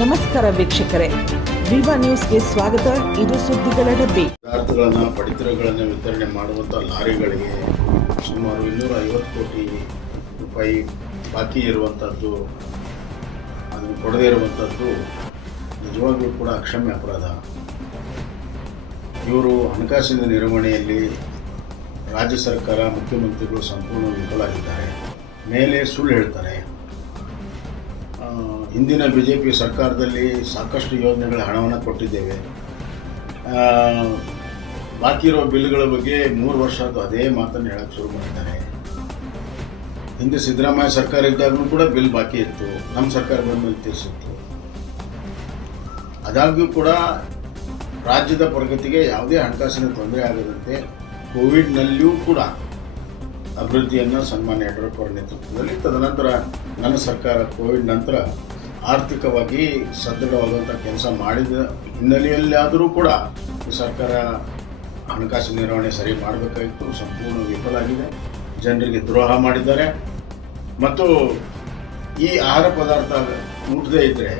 ನಮಸ್ಕಾರ ವೀಕ್ಷಕರೇ. ವಿವಾ ನ್ಯೂಸ್ಗೆ ಸ್ವಾಗತ. ಇದು ಸುದ್ದಿಗಳ ಡಬ್ಬಿ. ಪದಾರ್ಥಗಳನ್ನು ಪಡಿತರಗಳನ್ನು ವಿತರಣೆ ಮಾಡುವಂಥ ಲಾರಿಗಳಿಗೆ ಸುಮಾರು ಇನ್ನೂರ ಐವತ್ತು ಕೋಟಿ ರೂಪಾಯಿ ಬಾಕಿ ಇರುವಂಥದ್ದು ಅದನ್ನು ಕೊಡದೇ ಇರುವಂಥದ್ದು ನಿಜವಾಗ್ಲೂ ಕೂಡ ಅಕ್ಷಮ್ಯ ಅಪರಾಧ. ಇವರು ಹಣಕಾಸಿನ ನಿರ್ವಹಣೆಯಲ್ಲಿ ರಾಜ್ಯ ಸರ್ಕಾರ ಮುಖ್ಯಮಂತ್ರಿಗಳು ಸಂಪೂರ್ಣ ವಿಫಲಾಗಿದ್ದಾರೆ ಮೇಲೆ ಸುಳ್ಳು ಹೇಳ್ತಾರೆ. ಹಿಂದಿನ ಬಿ ಜೆ ಪಿ ಸರ್ಕಾರದಲ್ಲಿ ಸಾಕಷ್ಟು ಯೋಜನೆಗಳ ಹಣವನ್ನು ಕೊಟ್ಟಿದ್ದೇವೆ. ಬಾಕಿ ಇರೋ ಬಿಲ್ಗಳ ಬಗ್ಗೆ ಮೂರು ವರ್ಷ ಅದು ಮಾತನ್ನು ಹೇಳಕ್ಕೆ ಶುರು ಮಾಡಿದ್ದಾರೆ. ಹಿಂದೆ ಸಿದ್ದರಾಮಯ್ಯ ಸರ್ಕಾರ ಇದ್ದಾಗಲೂ ಕೂಡ ಬಿಲ್ ಬಾಕಿ ಇತ್ತು. ನಮ್ಮ ಸರ್ಕಾರ ಬಂದ ಮೇಲೆ ತೀರಿಸಿತ್ತು ಆದಾಗ್ಯೂ ಕೂಡ ರಾಜ್ಯದ ಪ್ರಗತಿಗೆ ಯಾವುದೇ ಹಣಕಾಸಿನ ತೊಂದರೆ ಆಗದಂತೆ ಕೋವಿಡ್ನಲ್ಲಿಯೂ ಕೂಡ ಅಭಿವೃದ್ಧಿಯನ್ನು ಸನ್ಮಾನ್ಯ ಯಡಿಯೂರಪ್ಪ ನೇತೃತ್ವದಲ್ಲಿ ತದನಂತರ ನನ್ನ ಸರ್ಕಾರ ಕೋವಿಡ್ ನಂತರ ಆರ್ಥಿಕವಾಗಿ ಸದೃಢವಾದಂಥ ಕೆಲಸ ಮಾಡಿದ ಹಿನ್ನೆಲೆಯಲ್ಲಿ ಆದರೂ ಕೂಡ ಸರ್ಕಾರ ಹಣಕಾಸು ನಿರ್ವಹಣೆ ಸರಿ ಮಾಡಬೇಕಾಗಿತ್ತು ಸಂಪೂರ್ಣ ವಿಫಲ ಆಗಿದೆ. ಜನರಿಗೆ ದ್ರೋಹ ಮಾಡಿದ್ದಾರೆ. ಮತ್ತು ಈ ಆಹಾರ ಪದಾರ್ಥ ಮುಟ್ಟದೇ ಇದ್ದರೆ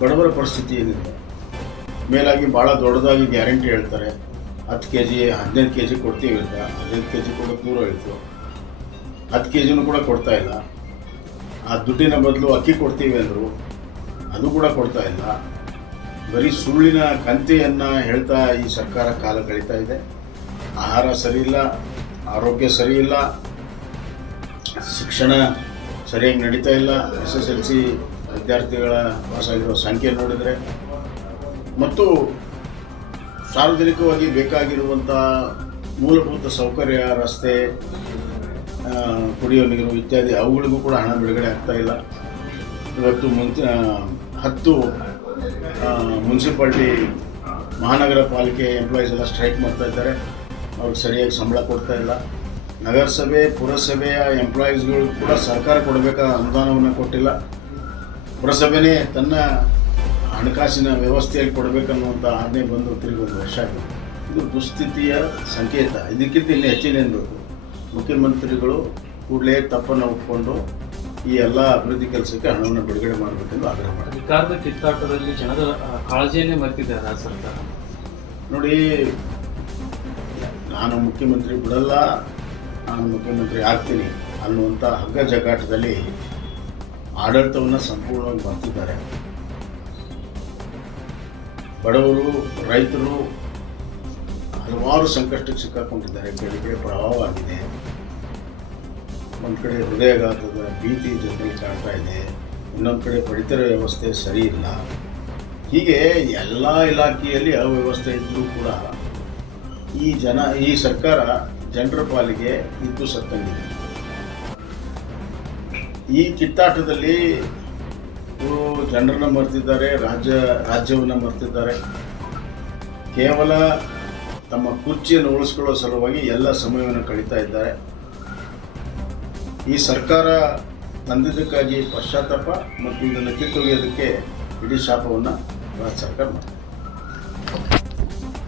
ಬಡವರ ಪರಿಸ್ಥಿತಿ ಏನಿದೆ? ಮೇಲಾಗಿ ಭಾಳ ದೊಡ್ಡದಾಗಿ ಗ್ಯಾರಂಟಿ ಹೇಳ್ತಾರೆ. ಹತ್ತು ಕೆ ಜಿ, ಹದಿನೈದು ಕೆ ಜಿ ಕೊಡ್ತೀವಿ ಅಂತ. ಹದಿನೈದು ಕೆ ಜಿ ಕೊಡೋಕೆ ದೂರ ಇತ್ತು ಹತ್ತು ಕೆ ಜಿನೂ ಕೂಡ ಕೊಡ್ತಾ ಇಲ್ಲ. ಆ ದುಡ್ಡಿನ ಬದಲು ಅಕ್ಕಿ ಕೊಡ್ತೀವಿ ಅಂದರು, ಅದು ಕೂಡ ಕೊಡ್ತಾ ಇಲ್ಲ. ಬರೀ ಸುಳ್ಳಿನ ಕಂತೆಯನ್ನು ಹೇಳ್ತಾ ಈ ಸರ್ಕಾರ ಕಾಲ ಕಳೀತಾ ಇದೆ. ಆಹಾರ ಸರಿಯಿಲ್ಲ, ಆರೋಗ್ಯ ಸರಿಯಿಲ್ಲ, ಶಿಕ್ಷಣ ಸರಿಯಾಗಿ ನಡೀತಾ ಇಲ್ಲ. ಎಸ್ ಎಸ್ ಎಲ್ ಸಿ ವಿದ್ಯಾರ್ಥಿಗಳ ಪಾಸಾಗಿರೋ ಸಂಖ್ಯೆ ನೋಡಿದರೆ, ಮತ್ತು ಸಾರ್ವಜನಿಕವಾಗಿ ಬೇಕಾಗಿರುವಂಥ ಮೂಲಭೂತ ಸೌಕರ್ಯ, ರಸ್ತೆ ಕುಡಿಯೋ ನೀರು ಇತ್ಯಾದಿ ಅವುಗಳಿಗೂ ಕೂಡ ಹಣ ಬಿಡುಗಡೆ ಆಗ್ತಾ ಇಲ್ಲ. ಇವತ್ತು ಆ, ಹತ್ತು ಮುನ್ಸಿಪಾಲ್ಟಿ ಮಹಾನಗರ ಪಾಲಿಕೆ ಎಂಪ್ಲಾಯೀಸ್ ಎಲ್ಲ ಸ್ಟ್ರೈಕ್ ಮಾಡ್ತಾ ಇದ್ದಾರೆ. ಅವ್ರಿಗೆ ಸರಿಯಾಗಿ ಸಂಬಳ ಕೊಡ್ತಾ ಇಲ್ಲ. ನಗರಸಭೆ ಪುರಸಭೆಯ ಎಂಪ್ಲಾಯೀಸ್ಗಳು ಕೂಡ ಸರ್ಕಾರ ಕೊಡಬೇಕಾದ ಅನುದಾನವನ್ನು ಕೊಟ್ಟಿಲ್ಲ. ಪುರಸಭೆನೇ ತನ್ನ ಹಣಕಾಸಿನ ವ್ಯವಸ್ಥೆಯಲ್ಲಿ ಕೊಡಬೇಕನ್ನುವಂಥ ಆಜ್ಞೆ ಬಂದು ತಿರುಗಿ ಒಂದು ವರ್ಷ ಆಗಿದೆ. ಇದು ದುಸ್ಥಿತಿಯ ಸಂಕೇತ. ಇದಕ್ಕಿಂತ ಇಲ್ಲಿ ಹೆಚ್ಚಿನ ಬೇಕು? ಮುಖ್ಯಮಂತ್ರಿಗಳು ಕೂಡಲೇ ತಪ್ಪನ್ನು ಒಪ್ಪಿಕೊಂಡು ಈ ಎಲ್ಲ ಅಭಿವೃದ್ಧಿ ಕೆಲಸಕ್ಕೆ ಹಣವನ್ನು ಬಿಡುಗಡೆ ಮಾಡಬೇಕೆಂದು ಆಗ್ರಹ ಮಾಡಿದೆ ಅಧಿಕಾರದ ಕಿತ್ತಾಟದಲ್ಲಿ ಜನರ ಆ, ಕಾಳಜಿಯನ್ನೇ ಮರೆತಿದ್ದಾರೆ ರಾಜ್ಯ ಸರ್ಕಾರ. ನೋಡಿ ನಾನು ಮುಖ್ಯಮಂತ್ರಿ ಬಿಡಲ್ಲ ನಾನು ಮುಖ್ಯಮಂತ್ರಿ ಆಗ್ತೀನಿ ಅನ್ನುವಂಥ ಹಗ್ಗ ಜಗಾಟದಲ್ಲಿ ಆಡಳಿತವನ್ನು ಸಂಪೂರ್ಣವಾಗಿ ಮಾಡ್ತಿದ್ದಾರೆ ಬಡವರು ರೈತರು ಹಲವಾರು ಸಂಕಷ್ಟಕ್ಕೆ ಸಿಕ್ಕಾಕೊಂಡಿದ್ದಾರೆ. ಬೆಳೆಗೆ ಪ್ರವಾಹವಾಗಿದೆ ಒಂದು ಕಡೆ ಹೃದಯಘಾತದ ಭೀತಿ ಜೊತೆ ಕಾಣ್ತಾ ಇದೆ. ಇನ್ನೊಂದು ಕಡೆ ಪಡಿತರ ವ್ಯವಸ್ಥೆ ಸರಿ ಇಲ್ಲ. ಹೀಗೆ ಎಲ್ಲ ಇಲಾಖೆಯಲ್ಲಿ ಅವ್ಯವಸ್ಥೆ ಇದ್ದರೂ ಕೂಡ ಈ ಜನ, ಈ ಸರ್ಕಾರ ಜನರ ಪಾಲಿಗೆ ಇದ್ದು ಸತ್ತಂಗಿದೆ. ಈ ಕಿತ್ತಾಟದಲ್ಲಿ ಜನರನ್ನ ಮರೆತಿದ್ದಾರೆ, ರಾಜ್ಯ, ರಾಜ್ಯವನ್ನು ಮರೆತಿದ್ದಾರೆ. ಕೇವಲ ತಮ್ಮ ಕುರ್ಚಿಯನ್ನು ಉಳಿಸ್ಕೊಳ್ಳೋ ಸಲುವಾಗಿ ಎಲ್ಲ ಸಮಯವನ್ನು ಕಳೀತಾ ಇದ್ದಾರೆ. ಈ ಸರ್ಕಾರ ತಂದಿದ್ದಕ್ಕಾಗಿ ಪಶ್ಚಾತ್ತಾಪ ಮತ್ತು ಇದನ್ನು ಕಿತ್ತೊಗೆಯೋದಕ್ಕೆ ಇಡೀ ಶಾಪವನ್ನು ರಾಜ್ಯ ಸರ್ಕಾರ ಮಾಡ್ತಾರೆ